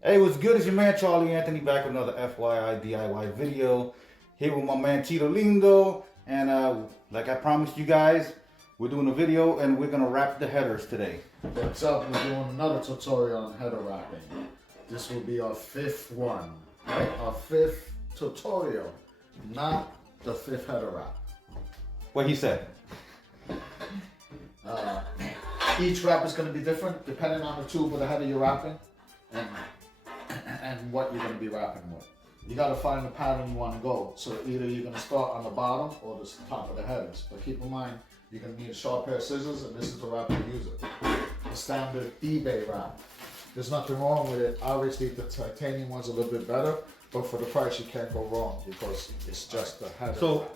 Hey, what's good? It's your man Charlie Anthony back with another FYI DIY video. Here with my man Tito Lindo, and like I promised you guys, we're doing a video and we're gonna wrap the headers today. What's up? We're doing another tutorial on header wrapping. This will be our fifth one, right? Our fifth tutorial, not the fifth header wrap. What he said. Each wrap is going to be different depending on the tube of the header you're wrapping and what you're going to be wrapping with. You got to find the pattern you want to go. So either you're going to start on the bottom or the top of the headers. But keep in mind, you're going to need a sharp pair of scissors, and this is the wrap you use it. The standard eBay wrap. There's nothing wrong with it. Obviously, the titanium one's a little bit better, but for the price, you can't go wrong because it's just the header. So,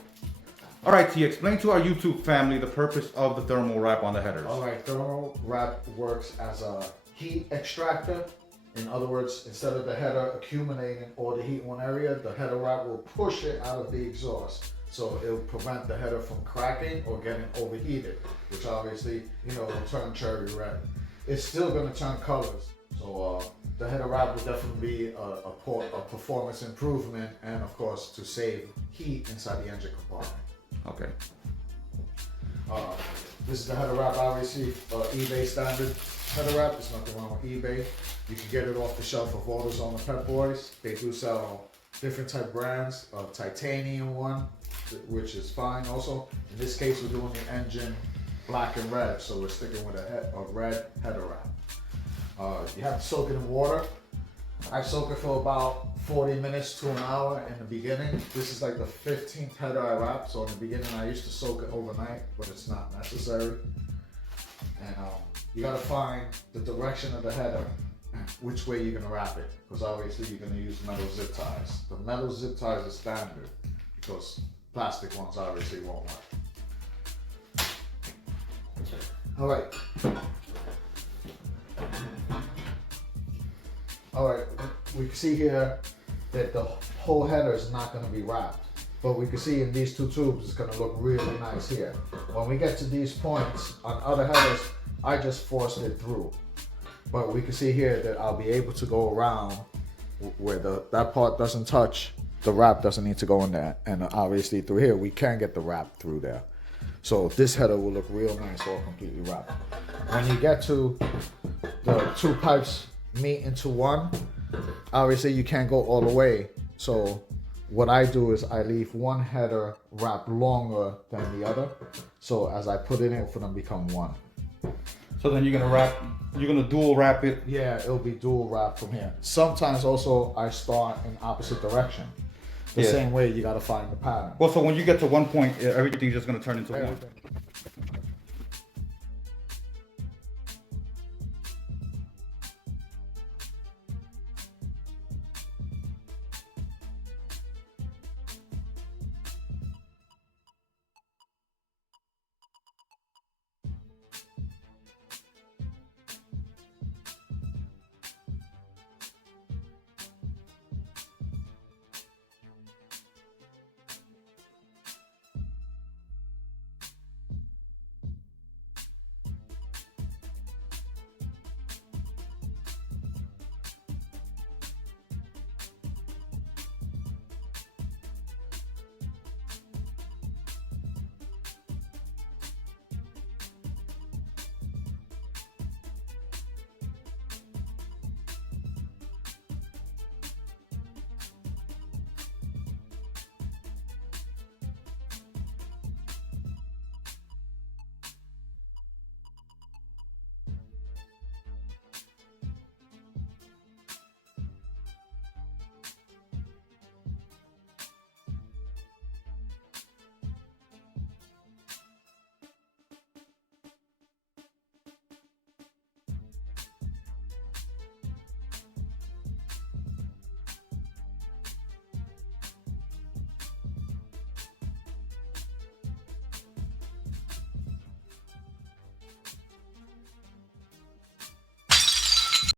all right, T, explain to our YouTube family the purpose of the thermal wrap on the headers. All right, thermal wrap works as a heat extractor. In other words, instead of the header accumulating all the heat in one area, the header wrap will push it out of the exhaust. So it'll prevent the header from cracking or getting overheated, which obviously, will turn cherry red. It's still gonna turn colors. So the header wrap will definitely be a performance improvement, and of course to save heat inside the engine compartment. Okay. This is the header wrap, obviously, eBay standard header wrap. There's nothing wrong with eBay. You can get it off the shelf of AutoZone and Pep Boys. They do sell different type brands, titanium one, which is fine also. In this case, we're doing the engine black and red, so we're sticking with a red header wrap. You have to soak it in water. I soak it for about 40 minutes to an hour in the beginning. This is like the 15th header I wrap, so in the beginning I used to soak it overnight, but it's not necessary. And you gotta find the direction of the header, which way you're gonna wrap it, because obviously you're gonna use metal zip ties. The metal zip ties are standard, because plastic ones obviously won't work. All right. All right, we can see here that the whole header is not going to be wrapped, but we can see in these two tubes it's going to look really nice here. When we get to these points on other headers, I just forced it through, but we can see here that I'll be able to go around where that part doesn't touch. The wrap doesn't need to go in there, and obviously through here we can get the wrap through there. So this header will look real nice, all completely wrapped. When you get to the two pipes meet into one, obviously you can't go all the way. So what I do is I leave one header wrapped longer than the other. So as I put it in, for them become one. So then you're gonna dual wrap it. Yeah, it'll be dual wrap from here. Sometimes also I start in opposite direction. The same way you gotta find the pattern. Well, so when you get to one point, everything's just gonna turn into one.